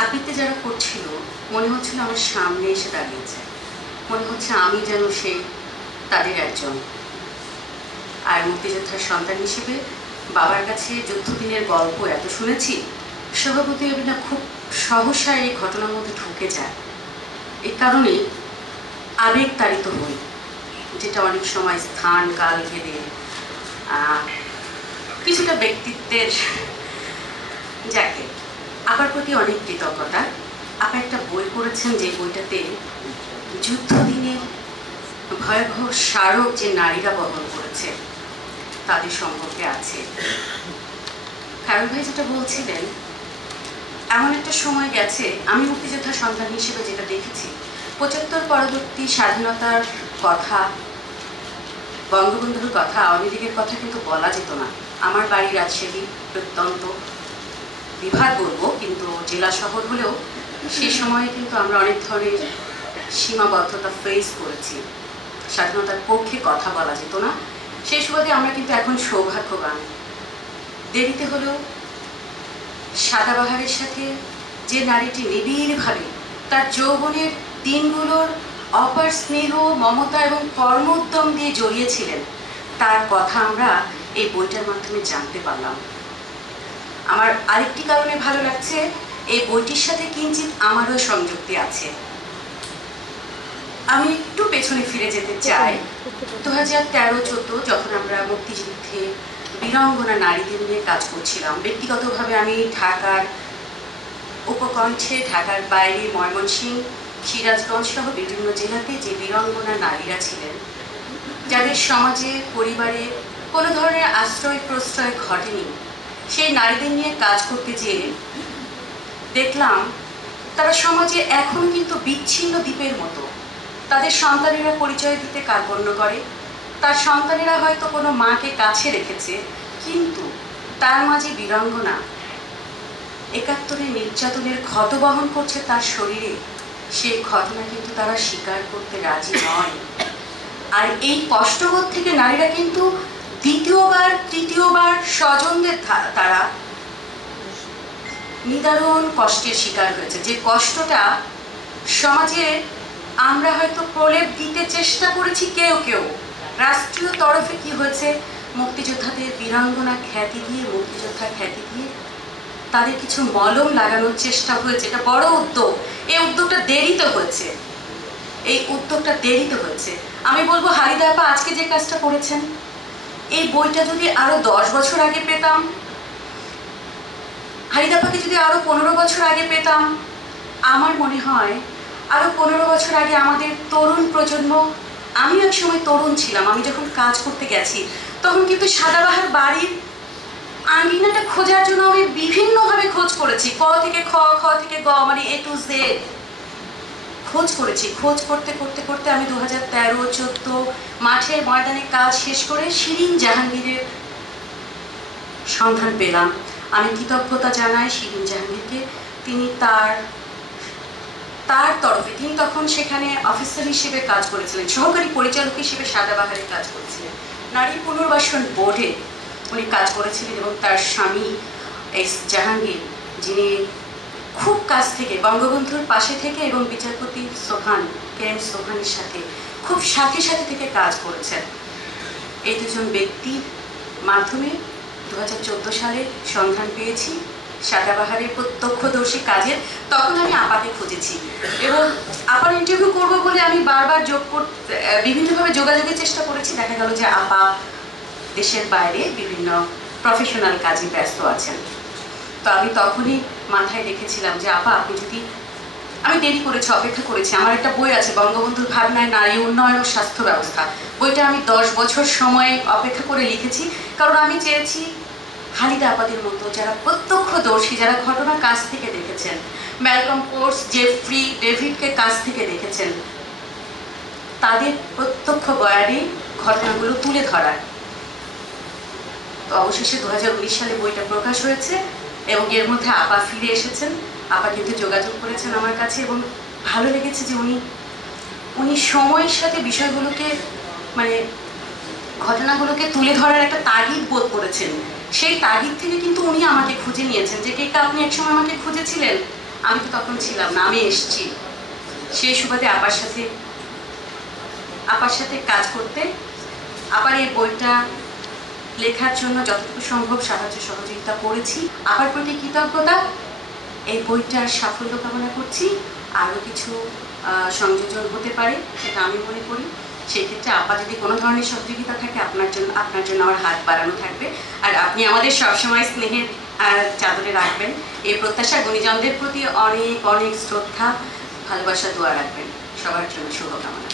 আবৃত্তি যারা করছিল মনে হচ্ছিল আমার সামনে এসে দাঁড়িয়েছে, মনে হচ্ছে আমি যেন সেই তাদের একজন। আর মুক্তিযোদ্ধার সন্তান হিসেবে বাবার কাছে যুদ্ধদিনের গল্প এত শুনেছি, স্বভাবতই আমি না খুব সহসা এই ঘটনার মধ্যে ঢুকে যায়। এই কারণে আবেগ তাড়িত হই, যেটা অনেক সময় স্থান কাল ভেদে কিছুটা ব্যক্তিত্বের। যাকে আপার প্রতি অনেক কৃতজ্ঞতা। আপা একটা বই করেছেন, যে বইটাতে যুদ্ধদিনের ভয়াবহ স্মারক যে নারীরা বহন করেছে তাদের সম্পর্কে আছে। কারণ ভাই যেটা বলছিলেন, এমন একটা সময় গেছে, আমি মুক্তিযোদ্ধা সন্তান হিসেবে যেটা দেখেছি, ৭৫ পরবর্তী স্বাধীনতার কথা, বঙ্গবন্ধুর কথা, আওয়ামী লীগের কথা কিন্তু বলা যেত না। আমার বাড়ি রাজশাহী, প্রত্যন্ত বিভাগ বলবো, কিন্তু জেলা শহর হলেও সেই সময়ে কিন্তু আমরা অনেক ধরনের সীমাবদ্ধতা ফেস করেছি। স্বাধীনতার পক্ষে কথা বলা যেত না। সেই সুবাদে আমরা কিন্তু এখন সৌভাগ্যবান। দেরিতে হলেও সাদাবাহারের সাথে যে নারীটি নিবিড়ভাবে তার যৌবনের দিনগুলোর অপার স্নেহ, মমতা এবং কর্মোদ্যম দিয়ে জড়িয়েছিলেন, তার কথা আমরা এই বইটার মাধ্যমে জানতে পারলাম। আমার আরেকটি কারণে ভালো লাগছে, এই বইটির সাথে কিঞ্চিত আমারও সংযুক্তি আছে। আমি একটু পেছনে ফিরে যেতে চাই। 2013-14 যখন আমরা মুক্তিযুদ্ধে বীরাঙ্গনা নারীদের নিয়ে কাজ করছিলাম, ব্যক্তিগতভাবে আমি ঢাকার উপকণ্ঠে, ঢাকার বাইরে ময়মনসিংহ, সিরাজগঞ্জ সহ বিভিন্ন জেলাতে যে বীরাঙ্গনা নারীরা ছিলেন, যাদের সমাজে পরিবারে কোনো ধরনের আশ্রয় প্রশ্রয় ঘটেনি, সেই নারীদের নিয়ে কাজ করতে যেয়ে দেখলাম তারা সমাজে এখন কিন্তু বিচ্ছিন্ন দ্বীপের মতো। তাদের সন্তানেরা পরিচয় দিতে কার্পণ্য করে, তার সন্তানেরা হয়তো কোনো মাকে কাছে রেখেছে, কিন্তু তার মাঝে বীরাঙ্গনা ৭১-এর নির্যাতনের ক্ষত বহন করছে তার শরীরে। সেই ঘটনা কিন্তু তারা স্বীকার করতে রাজি নয়। আর এই কষ্টবোধ থেকে নারীরা কিন্তু দ্বিতীয়বার, তৃতীয়বার স্বজনদের তারা নিদারুণ কষ্টের শিকার হয়েছে। যে কষ্টটা সমাজে আমরা হয়তো প্রলেপ দিতে চেষ্টা করেছি, কেউ কেউ রাষ্ট্রীয় তরফে কি হয়েছে, মুক্তিযোদ্ধাদের বীরাঙ্গনা খ্যাতি দিয়ে, মুক্তিযোদ্ধা খ্যাতি দিয়ে তাদের কিছু মলম লাগানোর চেষ্টা হয়েছে। এটা বড় উদ্যোগ। এই উদ্যোগটা দেরিতে হয়েছে, এই উদ্যোগটা দেরিতে হয়েছে। আমি বলবো হালিদা আপা আজকে যে কাজটা করেছেন, এই বইটা যদি আরো 10 বছর আগে পেতাম, হালিদা আপাকে যদি আরো 15 বছর আগে পেতাম, আমার মনে হয় আরো 15 বছর আগে আমাদের তরুণ প্রজন্ম, আমিও এক সময় তরুণ ছিলাম, আমি যখন কাজ করতে গেছি তখন কিন্তু সাদাবাহার বাড়ির আঙ্গিনাটা খোঁজার জন্য আমি বিভিন্নভাবে খোঁজ করেছি। ক থেকে খ, খ থেকে গ, মানে A to Z খোঁজ করেছি। খোঁজ করতে করতে করতে আমি 2013-14 মাঠের ময়দানে কাজ শেষ করে শিরিন জাহাঙ্গীরের সন্ধান পেলাম। আমি কৃতজ্ঞতা জানাই শিরিন জাহাঙ্গীরকে। তিনি তার তরফে, তিনি তখন সেখানে অফিসার হিসেবে কাজ করেছিলেন, সহকারী পরিচালক হিসেবে সাদাবাহারে কাজ করেছিলেন। নারী পুনর্বাসন বোর্ডে উনি কাজ করেছিলেন এবং তার স্বামী এস জাহাঙ্গীর, যিনি খুব কাছ থেকে বঙ্গবন্ধুর পাশে থেকে এবং বিচারপতি সোহান, কেএম সোহানের সাথে খুব সাথে সাথে থেকে কাজ করেছেন। এই দুজন ব্যক্তির মাধ্যমে 2014 সালে সন্ধান পেয়েছি সাদাবাহারের প্রত্যক্ষদর্শী কাজের। তখন আমি আপাকে খুঁজেছি এবং আপার ইন্টারভিউ করবো বলে আমি বারবার বিভিন্নভাবে যোগাযোগের চেষ্টা করেছি। দেখা গেল যে আপা দেশের বাইরে বিভিন্ন প্রফেশনাল কাজে ব্যস্ত আছেন। তো আমি তখনই মাথায় রেখেছিলাম যে আপা আপনি যদি, আমি দেরি করেছি, অপেক্ষা করেছি, আমার একটা বই আছে বঙ্গবন্ধুর ভাবনায় নারী উন্নয়ন ও স্বাস্থ্য ব্যবস্থা, বইটা আমি 10 বছর সময় অপেক্ষা করে লিখেছি। কারণ আমি চেয়েছি হালিদা আপাদের মতো যারা প্রত্যক্ষদর্শী, যারা ঘটনা কাছ থেকে দেখেছেন, ম্যালকম কোর্স, জেফ্রি ডেভিডকে কাছ থেকে দেখেছেন, তাদের প্রত্যক্ষ বয়ানে ঘটনাগুলো তুলে ধরার। তো অবশেষে 2019 সালে বইটা প্রকাশ হয়েছে এবং এর মধ্যে আপা ফিরে এসেছেন। আপা কিন্তু যোগাযোগ করেছেন আমার কাছে এবং ভালো লেগেছে যে উনি সময়ের সাথে বিষয়গুলোকে, মানে ঘটনাগুলোকে তুলে ধরার একটা তাগিদ বোধ করেছেন। সেই তাগিদ থেকে কিন্তু উনি আমাকে খুঁজে নিয়েছেন যে কেকা আপনি একসময় আমাকে খুঁজেছিলেন, আমি তো তখন ছিলাম না, আমি এসেছি সেই সুবাদে আপার সাথে কাজ করতে। আবার এই বইটা লেখার জন্য যতটুকু সম্ভব সাহায্য সহযোগিতা করেছি। আপার প্রতি কৃতজ্ঞতা, এই বইটার সাফল্য কামনা করছি। আরও কিছু সংযোজন হতে পারে সেটা আমি মনে করি। সেই ক্ষেত্রে আপা যদি কোনো ধরনের সহযোগিতা থাকে আপনার জন্য আমার হাত বাড়ানো থাকবে। আর আপনি আমাদের সবসময় স্নেহের চাদরে রাখবেন এই প্রত্যাশা। গুণীজনদের প্রতি অনেক অনেক শ্রদ্ধা, ভালোবাসা, দোয়া রাখবেন। সবার জন্য শুভকামনা।